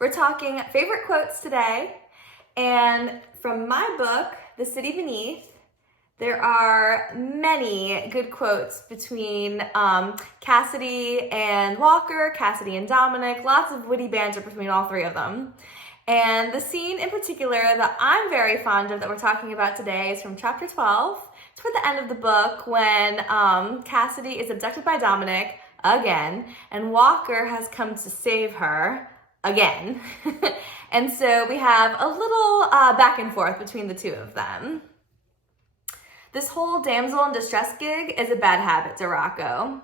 We're talking favorite quotes today, and from my book, The City Beneath, there are many good quotes between Cassidy and Walker, Cassidy and Dominic, lots of witty banter between all three of them. And the scene in particular that I'm very fond of that we're talking about today is from chapter 12. Toward the end of the book when Cassidy is abducted by Dominic again, and Walker has come to save her again. And so we have a little back and forth between the two of them. This whole damsel in distress gig is a bad habit, DiRocco.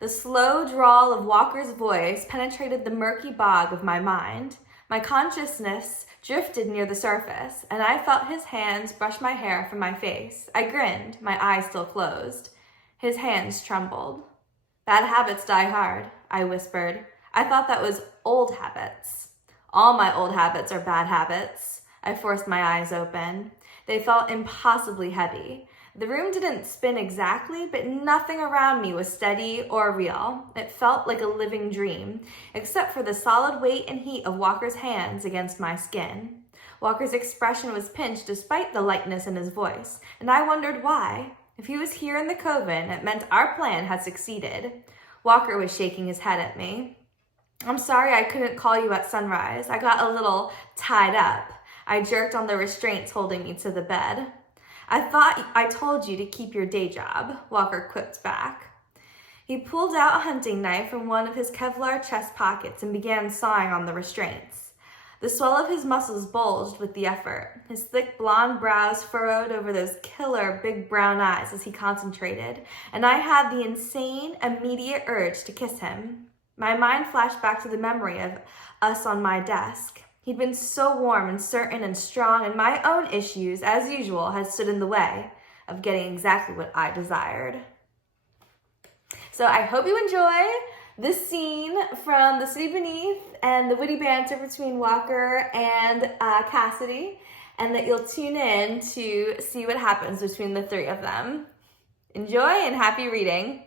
The slow drawl of Walker's voice penetrated the murky bog of my mind. My consciousness drifted near the surface, and I felt his hands brush my hair from my face. I grinned, my eyes still closed. His hands trembled. Bad habits die hard, I whispered. I thought that was old habits. All my old habits are bad habits. I forced my eyes open. They felt impossibly heavy. The room didn't spin exactly, but nothing around me was steady or real. It felt like a living dream, except for the solid weight and heat of Walker's hands against my skin. Walker's expression was pinched despite the lightness in his voice, and I wondered why. If he was here in the coven, it meant our plan had succeeded. Walker was shaking his head at me. I'm sorry I couldn't call you at sunrise. I got a little tied up. I jerked on the restraints holding me to the bed. I thought I told you to keep your day job, Walker quipped back. He pulled out a hunting knife from one of his Kevlar chest pockets and began sawing on the restraints. The swell of his muscles bulged with the effort. His thick blonde brows furrowed over those killer big brown eyes as he concentrated, and I had the insane, immediate urge to kiss him. My mind flashed back to the memory of us on my desk. He'd been so warm and certain and strong, and my own issues, as usual, had stood in the way of getting exactly what I desired. So I hope you enjoy this scene from The City Beneath and the witty banter between Walker and Cassidy, and that you'll tune in to see what happens between the three of them. Enjoy and happy reading.